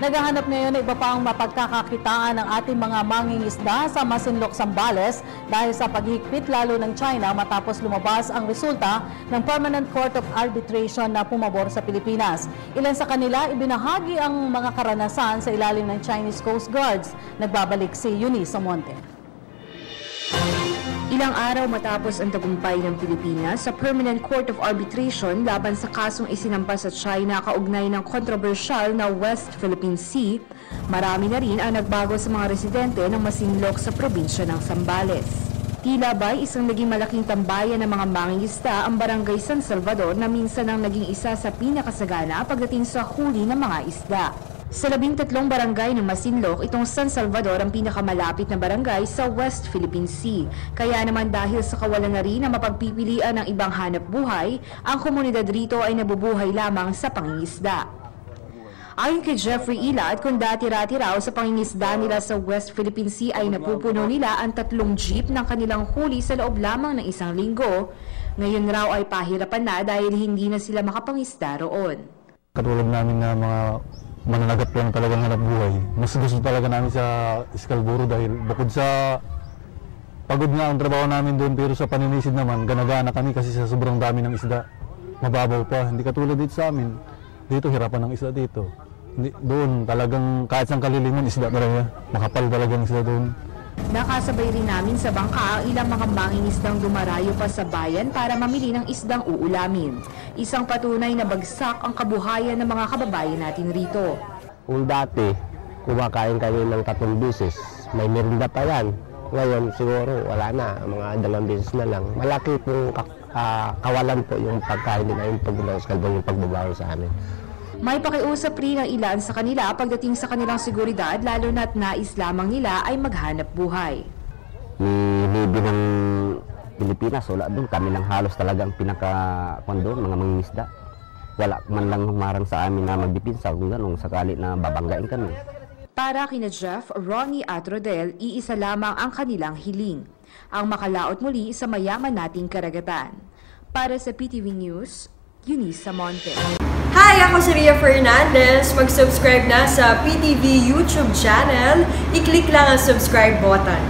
Naghahanap ngayon ng iba pang mapagkakakitaan ng ating mga mangingisda sa Masinloc, Zambales dahil sa paghigpit lalo ng China matapos lumabas ang resulta ng Permanent Court of Arbitration na pumabor sa Pilipinas. Ilan sa kanila ibinahagi ang mga karanasan sa ilalim ng Chinese Coast Guards. Nagbabalik si Eunice Monte. Ilang araw matapos ang tagumpay ng Pilipinas sa Permanent Court of Arbitration laban sa kasong isinampas sa China kaugnay ng kontrobersyal na West Philippine Sea, marami na rin ang nagbago sa mga residente ng Masinloc sa probinsya ng Zambales. Tila ba'y isang naging malaking tambayan ng mga mangingisda ang Barangay San Salvador na minsan ang naging isa sa pinakasagana pagdating sa huli ng mga isda. Sa 13 barangay ng Masinloc, itong San Salvador ang pinakamalapit na barangay sa West Philippine Sea. Kaya naman dahil sa kawalan na rin na mapagpipilian ng ibang hanap buhay, ang komunidad rito ay nabubuhay lamang sa pangingisda. Ayon kay Jeffrey Ilat, kung dati-rati raw sa pangingisda nila sa West Philippine Sea ay napupuno nila ang 3 jeep ng kanilang huli sa loob lamang ng 1 linggo, ngayon raw ay pahirapan na dahil hindi na sila makapangisda roon. Katulad namin na mga mananagat lang talagang hanap buhay. Mas gusto talaga namin sa Scarborough dahil bukod sa pagod nga ang trabaho namin doon, pero sa paninisid naman, gana-gana kami kasi sa sobrang dami ng isda. Mababaw pa, hindi katulad dito sa amin. Dito, hirapan ng isda dito. Doon, talagang kahit saan kalilingan, isda talaga. Makapal talagang isda doon. Nakasabay rin namin sa bangka ang ilang mga mangingisdang dumarayo pa sa bayan para mamili ng isdang uulamin. Isang patunay na bagsak ang kabuhayan ng mga kababayan natin rito. Kung dati, kumakain kami ng 3 beses, may merinda pa yan. Ngayon siguro wala na, mga 2 beses na lang. Malaki pong kawalan po yung pagkain nila, yung pagbabago sa amin. May pakiusap rin ang ilan sa kanila pagdating sa kanilang seguridad, lalo na't nais lamang nila ay maghanap buhay. Ni Navy ng Pilipinas, wala doon. Kami lang halos talagang pinaka-kondo, mga mangingisda. Wala man lang humarang sa amin na magdipinsa kung gano'ng sakali na babanggain kami. Para kina Jeff, Ronnie at Rodel, iisa lamang ang kanilang hiling, ang makalaot muli sa mayaman nating karagatan. Para sa PTV News, Eunice Monte. Hi! Ako si Ria Fernandez. Mag-subscribe na sa PTV YouTube channel. I-click lang ang subscribe button.